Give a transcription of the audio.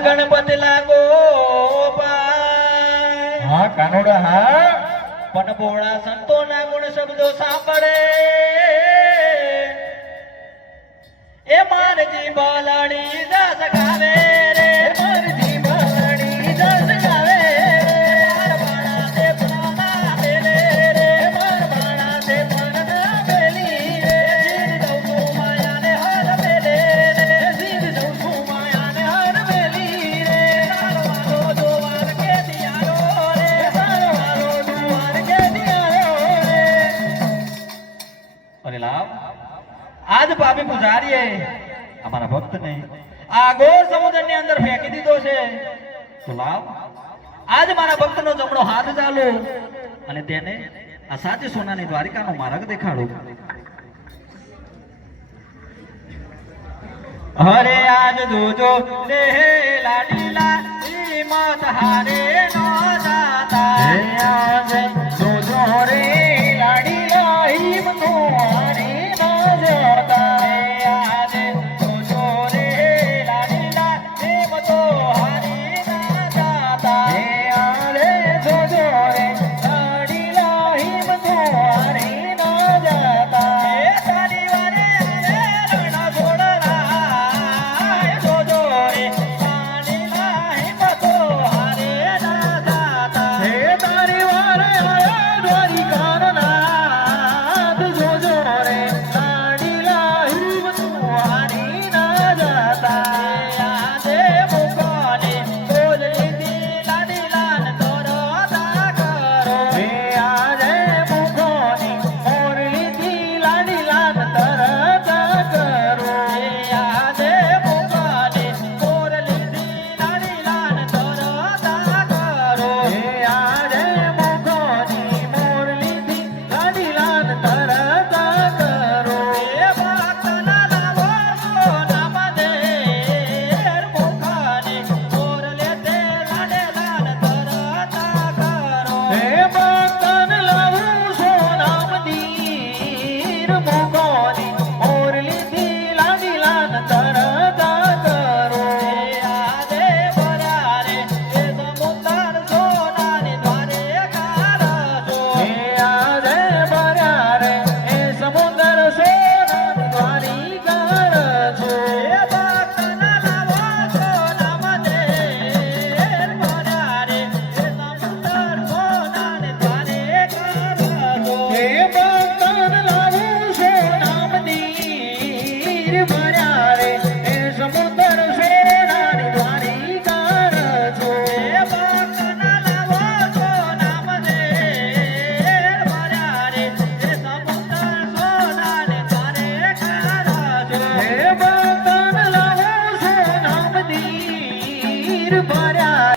ગણપતિ લાગો હા કાનોડા હા પણ ભોળા સંતોના ગુણ શબ્દો સાંભળે એ મારજી બોલાડી દાસ ગાવે રે મારજી બોલાડી દાસ ગાવે માર બાણા તે પ્રાણા મેલે રે માર બાણા તે પ્રાણા મેલી રે જીવ દઉં માયાને હર મેલે રે જીવ દઉં માયાને હર મેલી રે સારવારો દોવાર કે દિયારો રે સારવારો દોવાર કે દિયારો રે અરે લાવ આજ પાપી પુજારીએ અમારા ભક્તને આ ઘોર સમુદ્રની અંદર ફેંકી દીધો છે તો લાવ આજ મારા ભક્તનો જમણો હાથ ચાલો અને તેને આ સાચી સોનાની દ્વારિકાનો માર્ગ દેખાડો હરે આજ જોજો લે લાડીલા ઈ મત હારે